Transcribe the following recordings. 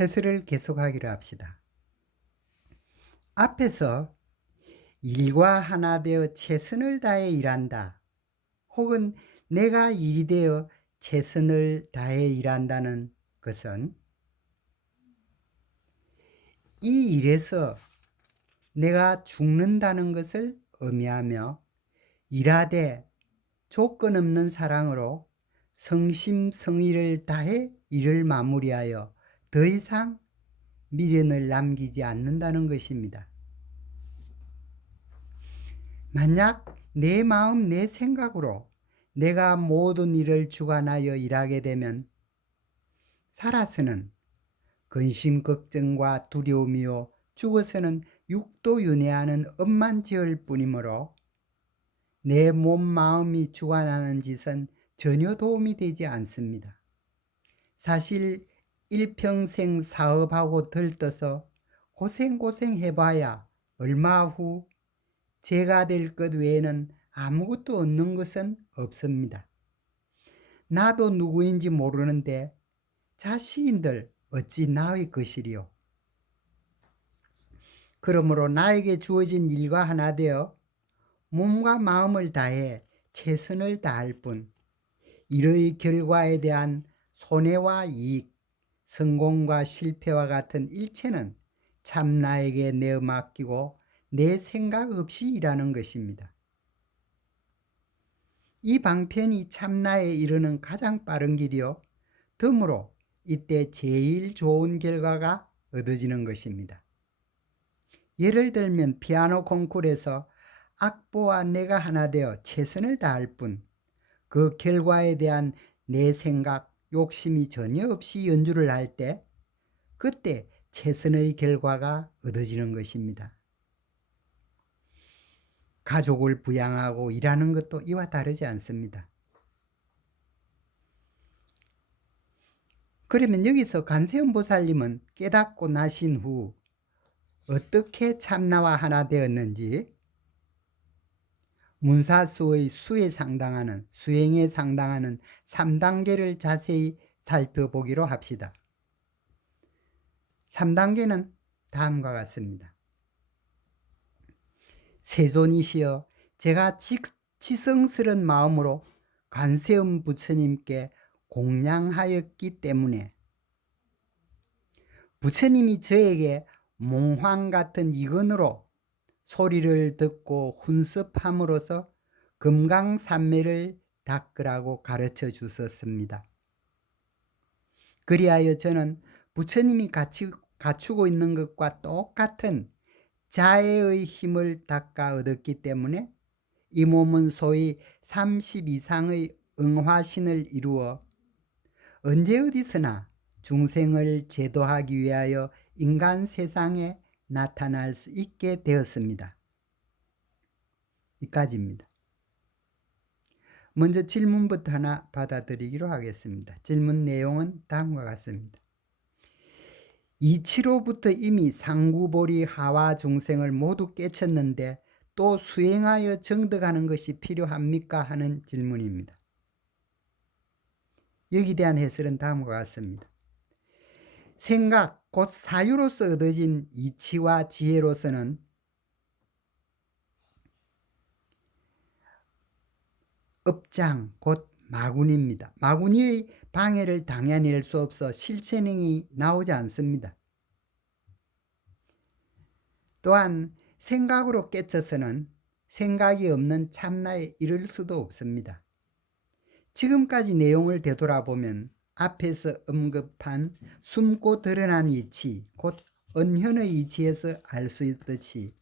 해설을 계속하기로 합시다. 앞에서 일과 하나 되어 최선을 다해 일한다, 혹은 내가 일이 되어 최선을 다해 일한다는 것은 이 일에서 내가 죽는다는 것을 의미하며, 일하되 조건 없는 사랑으로 성심성의를 다해 일을 마무리하여 더 이상 미련을 남기지 않는다는 것입니다. 만약 내 마음 내 생각으로 내가 모든 일을 주관하여 일하게 되면 살아서는 근심 걱정과 두려움이요 죽어서는 육도 윤회하는 업만 지을 뿐이므로 내 몸 마음이 주관하는 짓은 전혀 도움이 되지 않습니다. 사실 일평생 사업하고 들떠서 고생 해봐야 얼마 후 제가 될 것 외에는 아무것도 얻는 것은 없습니다. 나도 누구인지 모르는데 자식인들 어찌 나의 것이리요. 그러므로 나에게 주어진 일과 하나 되어 몸과 마음을 다해 최선을 다할 뿐, 이의 결과에 대한 손해와 이익, 성공과 실패와 같은 일체는 참 나에게 내어 맡기고 내 생각 없이 일하는 것입니다. 이 방편이 참나에 이르는 가장 빠른 길이요, 덤으로 이때 제일 좋은 결과가 얻어지는 것입니다. 예를 들면 피아노 콩쿠르에서 악보와 내가 하나 되어 최선을 다할 뿐, 그 결과에 대한 내 생각, 욕심이 전혀 없이 연주를 할 때, 그때 최선의 결과가 얻어지는 것입니다. 가족을 부양하고 일하는 것도 이와 다르지 않습니다. 그러면 여기서 관세음 보살님은 깨닫고 나신 후 어떻게 참나와 하나 되었는지 문사수의 수행에 상당하는 3단계를 자세히 살펴보기로 합시다. 3단계는 다음과 같습니다. 세존이시여, 제가 지성스런 마음으로 관세음 부처님께 공양하였기 때문에 부처님이 저에게 몽환 같은 이건으로 소리를 듣고 훈습함으로써 금강산매를 닦으라고 가르쳐 주셨습니다. 그리하여 저는 부처님이 갖추고 있는 것과 똑같은 자애의 힘을 닦아 얻었기 때문에 이 몸은 소위 30 이상의 응화신을 이루어 언제 어디서나 중생을 제도하기 위하여 인간 세상에 나타날 수 있게 되었습니다. 이까지입니다. 먼저 질문부터 하나 받아들이기로 하겠습니다. 질문 내용은 다음과 같습니다. 이치로부터 이미 상구보리 하와 중생을 모두 깨쳤는데 또 수행하여 정득하는 것이 필요합니까? 하는 질문입니다. 여기에 대한 해설은 다음과 같습니다. 생각, 곧 사유로서 얻어진 이치와 지혜로서는 업장, 곧 마구니입니다. 마구니의 방해를 당해낼 수 없어 실천행이 나오지 않습니다. 또한 생각으로 깨쳐서는 생각이 없는 참나에 이를 수도 없습니다. 지금까지 내용을 되돌아보면 앞에서 언급한 숨고 드러난 이치, 곧 언현의 이치에서 알 수 있듯이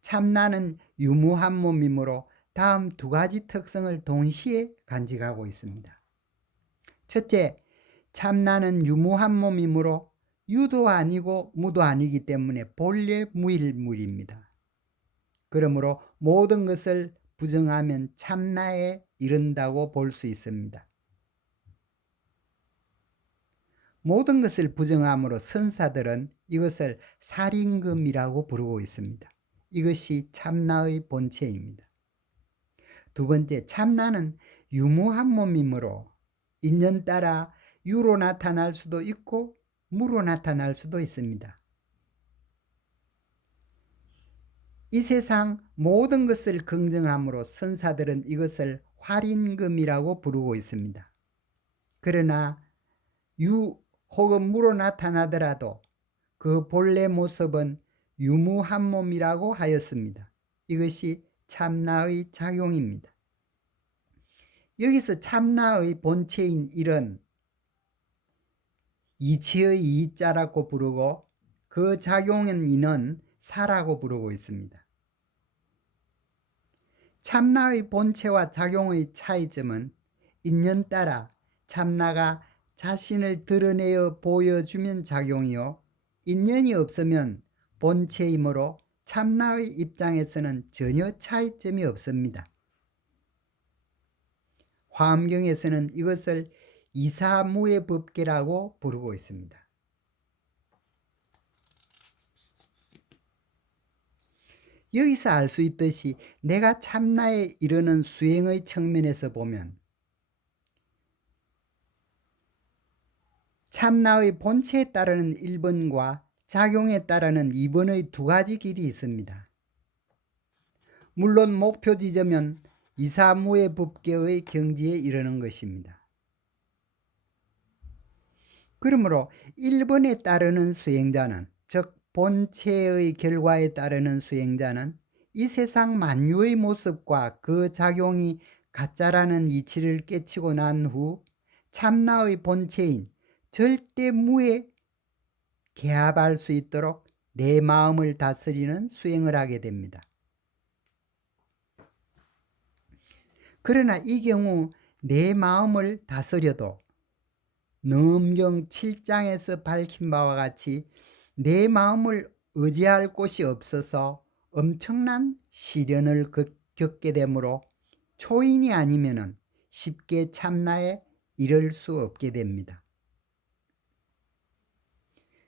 참나는 유무한 몸이므로 다음 두 가지 특성을 동시에 간직하고 있습니다. 첫째, 참나는 유무한 몸이므로 유도 아니고 무도 아니기 때문에 본래 무일물입니다. 그러므로 모든 것을 부정하면 참나에 이른다고 볼 수 있습니다. 모든 것을 부정함으로 선사들은 이것을 살인금이라고 부르고 있습니다. 이것이 참나의 본체입니다. 두 번째, 참나는 유무한 몸이므로 인연 따라 유로 나타날 수도 있고 무로 나타날 수도 있습니다. 이 세상 모든 것을 긍정함으로 선사들은 이것을 활인금이라고 부르고 있습니다. 그러나 유 혹은 무로 나타나더라도 그 본래 모습은 유무한몸이라고 하였습니다. 이것이 참나의 작용입니다. 여기서 참나의 본체인 일은 이치의 이자라고 부르고 그 작용인 이는 사라고 부르고 있습니다. 참나의 본체와 작용의 차이점은 인연 따라 참나가 자신을 드러내어 보여주면 작용이요, 인연이 없으면 본체이므로 참나의 입장에서는 전혀 차이점이 없습니다. 화엄경에서는 이것을 이사무의 법계라고 부르고 있습니다. 여기서 알 수 있듯이 내가 참나에 이르는 수행의 측면에서 보면 참나의 본체에 따르는 1번과 작용에 따르는 2번의 두 가지 길이 있습니다. 물론 목표 지점은 이사무의 법계의 경지에 이르는 것입니다. 그러므로 1번에 따르는 수행자는, 즉 본체의 결과에 따르는 수행자는 이 세상 만유의 모습과 그 작용이 가짜라는 이치를 깨치고 난 후 참나의 본체인 절대무에 개합할 수 있도록 내 마음을 다스리는 수행을 하게 됩니다. 그러나 이 경우 내 마음을 다스려도 너엄경 7장에서 밝힌 바와 같이 내 마음을 의지할 곳이 없어서 엄청난 시련을 겪게 되므로 초인이 아니면 쉽게 참나에 이를 수 없게 됩니다.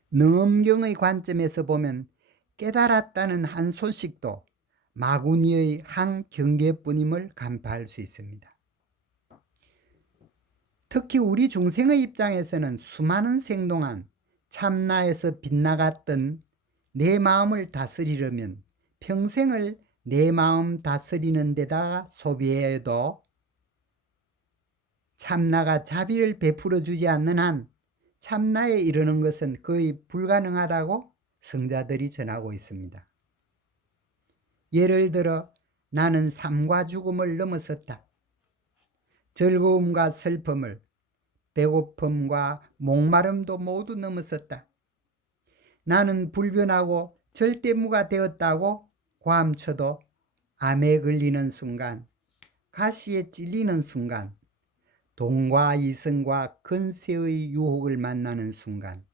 너엄경의 관점에서 보면 깨달았다는 한 소식도 마구니의 한 경계뿐임을 간파할 수 있습니다. 특히 우리 중생의 입장에서는 수많은 생 동안 참나에서 빗나갔던 내 마음을 다스리려면 평생을 내 마음 다스리는 데다 소비해도 참나가 자비를 베풀어 주지 않는 한 참나에 이르는 것은 거의 불가능하다고 성자들이 전하고 있습니다. 예를 들어 나는 삶과 죽음을 넘어섰다. 즐거움과 슬픔을, 배고픔과 목마름도 모두 넘어섰다. 나는 불변하고 절대무가 되었다고 고함쳐도 암에 걸리는 순간, 가시에 찔리는 순간, 돈과 이승과 근세의 유혹을 만나는 순간,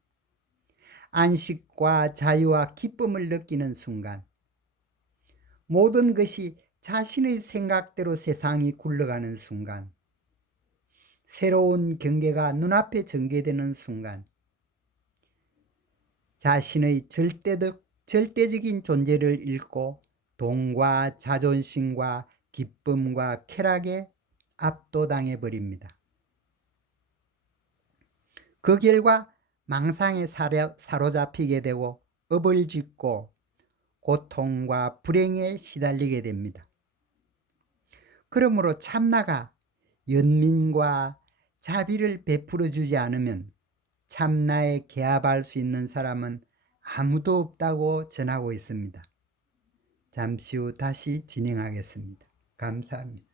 안식과 자유와 기쁨을 느끼는 순간, 모든 것이 자신의 생각대로 세상이 굴러가는 순간, 새로운 경계가 눈앞에 전개되는 순간, 자신의 절대적인 존재를 잃고 돈과 자존심과 기쁨과 쾌락에 압도당해 버립니다. 그 결과 망상에 사로잡히게 되고 업을 짓고 고통과 불행에 시달리게 됩니다. 그러므로 참나가 연민과 자비를 베풀어 주지 않으면 참나에 개합할 수 있는 사람은 아무도 없다고 전하고 있습니다. 잠시 후 다시 진행하겠습니다. 감사합니다.